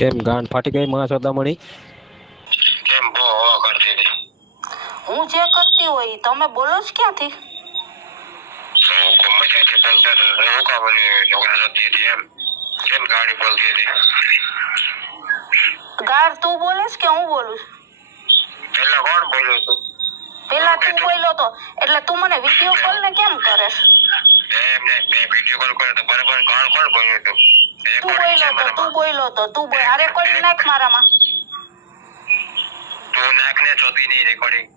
કેમ ગાંઠ ફાટી ગઈ માં સોદામણી? કેમ બહુ હવા કરતી હતી? હું જે કરતી હોય ઈ તમે બોલો જ ક્યાંથી? હું ગમે ત્યાંથી બોલતો હતો. હું કામ ઓલી છોકરા જતી હતી એમ? કેમ ગાડી બોલતી હતી? ગાળ તું બોલેસ કે હું બોલું? પેલા કોણ બોલ્યું હતું? પેલા તું બોલ્યો તો એટલે તું મને વિડિયો કોલ ને કેમ કરેસ? એમ ને મેં વિડીયો કોલ કર્યો તો બરાબર ગાળ કોણ બોલ્યું હતું? તું બોલ્યો આ રેકોર્ડિંગ નાખ મારામાં. તું નાખ ને ચોથી ની રેકોર્ડિંગ.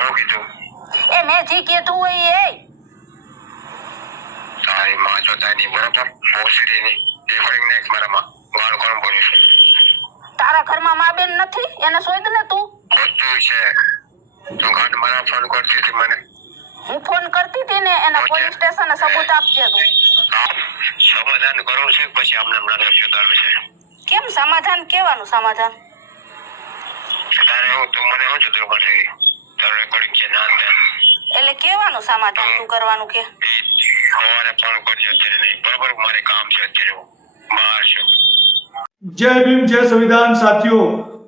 હું કીધું? એ મેં જી કીધું હોય એ તારી માં ચોથાની બરાબર મોસડીની રેકોર્ડિંગ નાખ મારામાં. ગાળ કોણ બોલ્યું છે? તારા ઘરમાં મા બેન નથી એને શોધ ને તું. બધું છે. તું ગાંઠ મારા ફોન કરતી હતી મને. હું ફોન કરતી હતી ને એના પોલીસ સ્ટેશને સબૂત આપજે તું. સમાધાન કરવું છે પછી આમને નાટક ચલાવે છે. કેમ સમાધાન કેવાનું સમાધાન? તારે હું તું મને શું ચતુર પડશે? તારું રેકોર્ડિંગ છે ના એટલે કેવાનું સમાધાન તું કરવાનું કે? સવારે ફોન કરજો અત્યારે નહીં બરાબર મારે કામ છે અત્યારે હું બહાર છું. જય ભીમ જય સંવિધાન સાથીઓ,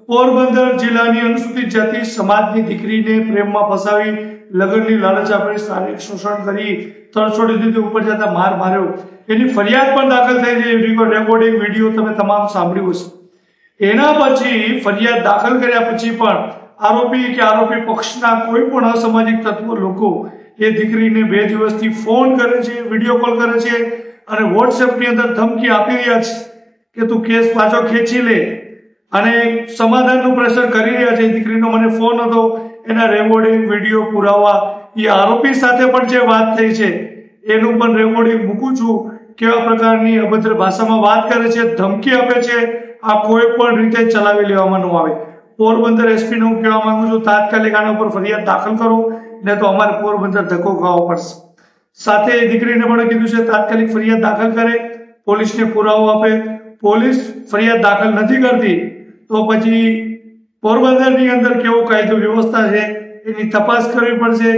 પોરબંદર જિલ્લાની અનુસૂચિત જાતિ સમાજની દીકરીને પ્રેમમાં ફસાવી લગ્નની લાલચ આપી શારીરિક શોષણ કરી તરછોડી દીધી, ઉપર જતા માર માર્યો, એની ફરિયાદ પણ દાખલ થઈ છે. રેકોર્ડિંગ વિડીયો તમે તમામ સાંભળ્યું હશે. એના પછી ફરિયાદ દાખલ કર્યા પછી પણ આરોપી પક્ષના કોઈ પણ અસામાજિક તત્વો લોકો એ દીકરીને 2 દિવસથી ફોન કરે છે, વિડીયો કોલ કરે છે અને વોટ્સએપની અંદર ધમકી આપી રહ્યા છે કે તું કેસ પાછો ખેંચી લે અને સમાધાનનું પ્રેશર કરી રહ્યા છે. દીકરીનો મને ફોન હતો, એના રેકોર્ડિંગ વિડીયો પુરાવા એ આરોપી સાથે પણ જે વાત થઈ છે એનું પણ રેકોર્ડિંગ મૂકું છું. કેવા પ્રકારની અભદ્ર ભાષામાં વાત કરે છે, ધમકી આપે છે, આ કોઈ પણ રીતે ચલાવી લેવામાં ન આવે. પોરબંદર એસપીને હું કહેવા માંગુ છું, તાત્કાલિક આના ઉપર ફરિયાદ દાખલ કરો, ને તો અમારે પોરબંદર ધક્કો ખાવો પડશે. સાથે એ દીકરીને પણ કીધું છે તાત્કાલિક ફરિયાદ દાખલ કરે, પોલીસને પુરાવો આપે. પોલીસ ફરિયાદ દાખલ નથી કરતી તો પછી પોરબંદરની અંદર કેવો કાયદો વ્યવસ્થા છે એની તપાસ કરવી પડશે.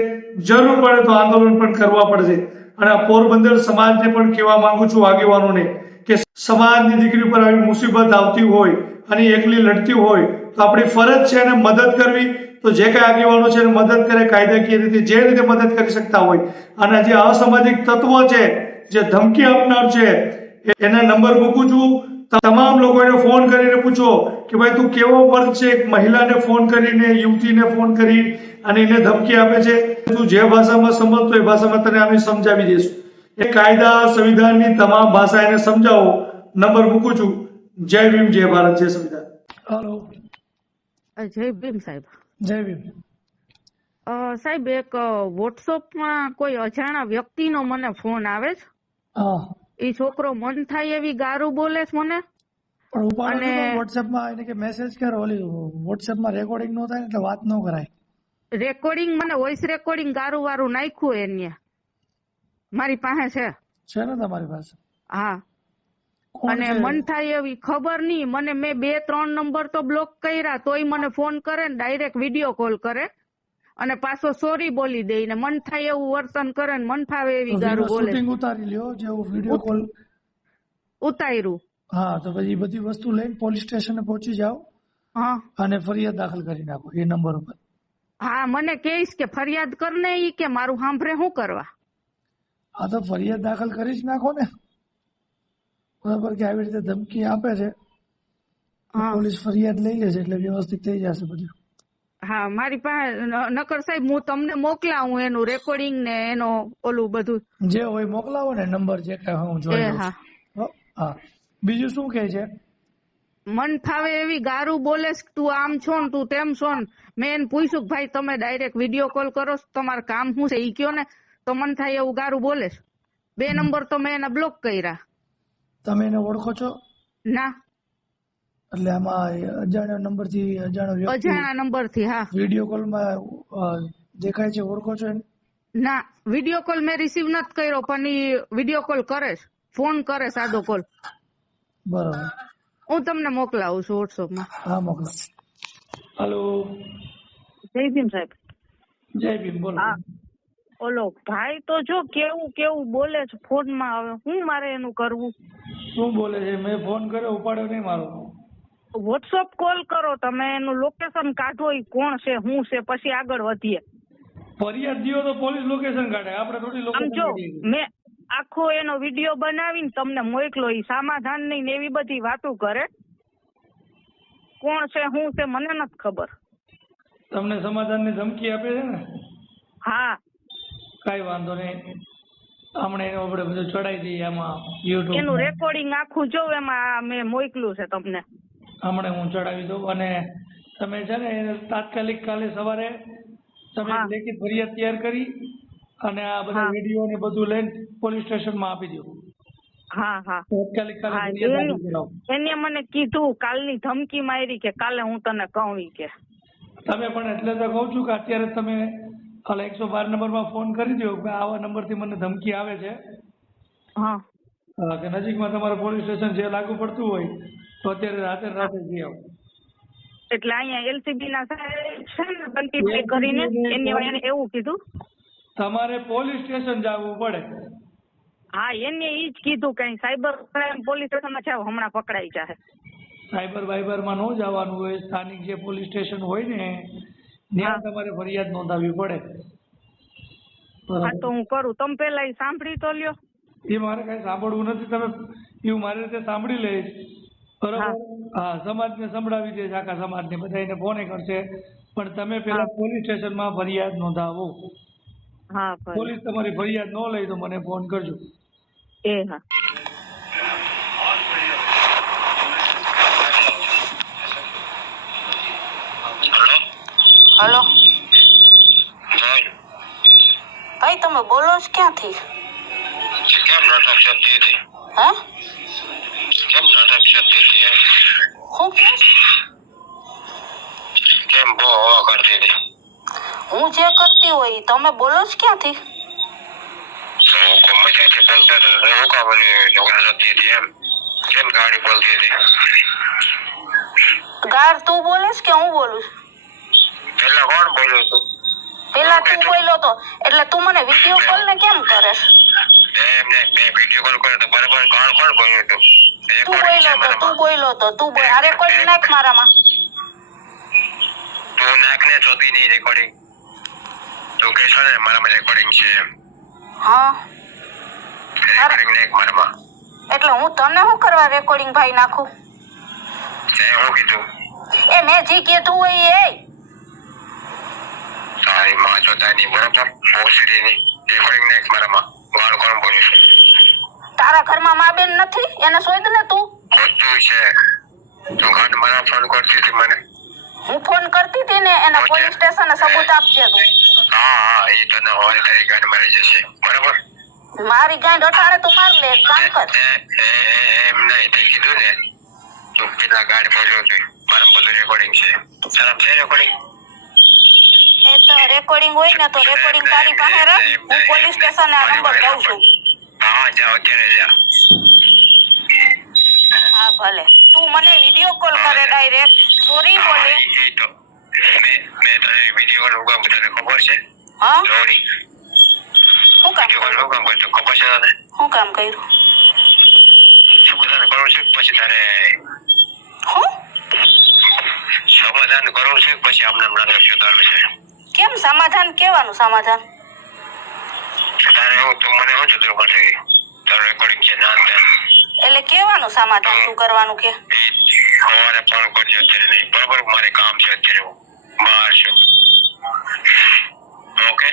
જરૂર પડે તો આંદોલન પણ કરવા પડશે. અને આ પોરબંદર સમાજને પણ કહેવા માંગુ છું, આગેવાનોને, કે સમાજની દીકરી પર આવી મુસીબત આવતી હોય અને એકલી લડતી હોય તો આપણી ફરજ છે એને મદદ કરવી. તો જે કાંઈ આગેવાનો છે એને મદદ કરે, કાયદાકીય રીતે જે રીતે મદદ કરી શકતા હોય. અને જે અસામાજિક તત્વો છે, જે ધમકી આપનાર છે, એના નંબર મૂકું છું. તમામ લોકોને ફોન કરીને પૂછો કે ભાઈ તું કેવો વર્ગ છે. એક મહિલાને ફોન કરીને, યુવતીને ફોન કરી અને એને ધમકી આપે છે. તું જે ભાષામાં સમજતો એ ભાષામાં તને અમે સમજાવી દઈશું. એ કાયદા સંવિધાનની તમામ ભાષા એને સમજાવો. નંબર મૂકું છું. જય ભીમ, જય ભારત, જય સંવિધાન. હેલો, જય ભીમ સાહેબ. જય ભીમ. સાહેબ, એક વોટ્સઅપમાં કોઈ અજાણા વ્યક્તિનો મને ફોન આવે છે. હા, એ છોકરો મન થાય એવી ગારું બોલે છે મને. પણ ઉપાડો અને છો વોટ્સએપમાં એને કે મેસેજ કરો. ઓલી વોટ્સએપમાં રેકોર્ડિંગ ન થાય એટલે વાત ન કરાય. રેકોર્ડિંગ મને વોઇસ રેકોર્ડિંગ ગારું વારું નાખ્યું એને મારી પાસે છે ને તમારી પાસે? હા. કોણ અને છે? મન થાય એવી ખબર નહીં મને. મેં 2-3 નંબર તો બ્લોક કર્યા તોય મને ફોન કરે ને ડાયરેક્ટ વિડીયો કોલ કરે અને પાછો સોરી બોલી દે ને મન થાય એવું વર્તન કરે ને મન ફાવે એવી ગારું બોલે. શૂટિંગ ઉતારી લ્યો, જેવું વિડીયો કોલ ઉતાર્યું. હા, તો પછી બધી વસ્તુ લઈને પોલીસ સ્ટેશને પહોંચી જાઓ હા અને ફરિયાદ દાખલ કરી નાખો એ નંબર ઉપર. હા, મને કહીશ કે ફરિયાદ કરને ઈ કે મારું સાંભળે શું કરવા. હા, તો ફરિયાદ દાખલ કરી જ નાખો ને. બરાબર કે આવી રીતે ધમકી આપે છે, પોલીસ ફરિયાદ લઈ લે છે એટલે વ્યવસ્થિત થઈ જશે બધું. હા, મારી પાસે નકર સાહેબ હું તમને મોકલાવું એનું રેકોર્ડિંગ ને એનો ઓલું બધું જે હોય મોકલાવો ને નંબર જે કાંઈ હું જોઈ લઉં હા. છું. હા, બીજું શું કહે છે? મન ફાવે એવી ગારું બોલે છે, તું આમ છો ને તું તેમ છો ને. મેં એને પૂછ્યું કે ભાઈ તમે ડાયરેક્ટ વિડીયો કોલ કરો છો, તમારું કામ શું છે ઈ કયો ને. તો મન થાય એવું ગારું બોલે છે. 2 નંબર તો મેં એના બ્લોક કર્યા. તમે એને ઓળખો છો? ના, એટલે આમાં અજાણ્યા નંબર થી અજાણા નંબર થી. હા, વિડીયો કોલમાં દેખાય છે, ઓળખો છો એને? ના, વિડીયો કોલ મેં રિસીવ નથી કર્યો પણ ઈ વિડીયો કોલ કરે છે, ફોન કરે સાદો કોલ. બરાબર, હું તમને મોકલાવું છું વોટ્સઅપમાં. હા મોકલો. હેલો, જય ભીમ સાહેબ. જય ભીમ, બોલો. હા, ઓલો ભાઈ તો જો કેવું કેવું બોલે છે ફોનમાં. હવે હું મારે એનું કરવું? શું બોલે છે? મેં ફોન કર્યો, ઉપાડ્યો નહીં મારો. વોટ્સઅપ કોલ કરો તમે, એનું લોકેશન કાઢો, ઈ કોણ છે શું છે, પછી આગળ વધીએ. ફરિયાદ દિયો તો પોલીસ લોકેશન કાઢે, આપણે થોડી આમ લોકેશન જો કાઢીએ. મેં આખો એનો વિડીયો બનાવીને તમને મોકલો, ઈ સમાધાન ની ને એવી બધી વાતો કરે. કોણ છે શું છે મને નથી ખબર. તમને સમાધાનની ધમકી આપે છે ને? હા, કાંઈ વાંધો નહીં. હમણાં એનું આપણે બધું ચડાવી દઈએ આમાં યુટ્યુબ. એનું રેકોર્ડિંગ આખું જો, એમાં મેં મોકલ્યું છે તમને. હમણાં હું ચડાવી દઉં. અને તમે છે ને એને તાત્કાલિક કાલે સવારે તમે હા. લેખિત ફરિયાદ તૈયાર કરી અને આ બધા હા. વિડીયો ને બધું લઈને પોલીસ સ્ટેશનમાં આપી દો. હા હા તાત્કાલિક કાલે હા, ફરિયાદ દાખલ કરાવો. એને મને કીધું, કાલની ધમકી મારી કે કાલે હું તને કહું ઈ કે. તમે પણ એટલે તો કહું છું કે અત્યારે તમે કાલે 112 નંબરમાં ફોન કરી દો કે આવા નંબરથી મને ધમકી આવે છે. હા કે નજીકમાં તમારું પોલીસ સ્ટેશન જે લાગુ પડતું હોય તો અત્યારે રાતે જઈ આવો. એટલે અહીંયા એલસીબી ના સાહેબ છે ને બંટીભાઈ કરીને, એને એવું કીધું. તમારે પોલીસ સ્ટેશન જવું પડે. હા, એને ઈ જ કીધું કઈ સાયબર ક્રાઇમ પોલીસ સ્ટેશનમાં જાવ, હમણાં પકડાઈ જાય. સાયબર વાઇબરમાં ન જવાનું હોય, સ્થાનિક જે પોલીસ સ્ટેશન હોય ને ત્યાં તમારે ફરિયાદ નોંધાવવી પડે. હા તો હું કરું. તમે પેલા ઈ સાંભળી તો લ્યો. એ મારે કઈ સાંભળવું નથી. તમે એવું મારી રીતે સાંભળી લઈશ બરોબર. હા, સમાજને સંભળાવી દે, આખા સમાજને બધા એને ફોને કરશે, પણ તમે પેલા પોલીસ સ્ટેશનમાં ફરિયાદ નોંધાવો. હા ભલે. પોલીસ તમારી ફરિયાદ ન લઈ તો મને ફોન કરજો. એ હા. હેલો હલો બોલ. ભાઈ, તમે બોલો છો ક્યાંથી? કેમ નાટક કરતી હતી? હે? કેમ નાટક કરતી હતી એમ? હું કે કેમ બહુ હવા કરતી હતી? હું જે કરતી હોય ઈ તમે બોલો છો ક્યાંથી? તો ગમે ત્યાંથી બોલતા હતા, હું કામ ઝઘડા થતી હતી એમ? કેમ ગાડી બોલતી હતી? ગાળ તું બોલેશ કે હું બોલું છું? પેલા કોણ બોલ્યું હતું? પેલા તું બોલ્યો તો, એટલે તું મને વિડીયો કોલ ને કેમ કરેશ? એમ નહીં, મેં વિડીયો કોલ કર્યો તો બરાબર કોણ બોલ્યું હતું? તું બોલ્યો તો આ રેકોર્ડિંગ નાખ મારામાં. તું નાખને ચોથી નહીં રેકોર્ડિંગ. તું કહેશો ને મારામાં રેકોર્ડિંગ છે એમ. હા, રેકોર્ડિંગ નાખ મારામાં. એટલે હું તને શું કરવા રેકોર્ડિંગ ભાઈ નાખું? તે હું કીધું? એ મેં જી કીધું હોય એ તારી માં ચોથાની બરાબર મોસડીની રેકોર્ડિંગ નાખ મારામાં. ગાળ કોણ બોલ્યું છે? તારા ઘરમાં મા બેન નથી? એને શોધ ને તું. બધું છે. તું ગાંડ મારા ફોન કરતી હતી મને. હું ફોન કરતી હતી ને, એને પોલીસ સ્ટેશને સબૂત આપજે તું. હા, એ તને હોય તારી ગાંડ મારી જશે બરાબર. મારી ગાંઠ અટાણે તું માર લે, એક કામ કર. એમ નહીં, તે કીધું ને તું કેટલા ગાડી બોલ્યો હતી, મારા બધું રેકોર્ડિંગ છે. તારા છે રેકોર્ડિંગ? એ તો રેકોર્ડિંગ હોય ને તો રેકોર્ડિંગ તારી પાસે રાખ. હું પોલીસ સ્ટેશને આ નંબર દઉં છું. હા, જા અત્યારે જા. હા ભલે. તું મને વિડીયો કોલ કરે ડાયરેક્ટ, સોરી બોલે. એ તો મેં તને વિડીયો કોલ ઉગામ તને ખબર છે? હા, રોડી શું કામ વિડીયો કોલ કર્યું? ઉગામ કરતો ખબર છે તને? શું કામ કર્યું? સમાધાન કરવું છે પછી તારે હું સમાધાન કરવું છે પછી આમને નાટક સુધારવું છે. કેમ સમાધાન? કેવાનું સમાધાન? તારે હું તું મને શું જરૂર પડે? તારું રેકોર્ડિંગ છે ના એટલે કેવાનું સમાધાન તું કરવાનું કે? સવારે ફોન કરજો, અત્યારે નહીં બરોબર. મારે કામ છે અત્યારે, હું બહાર છું. ઓકે.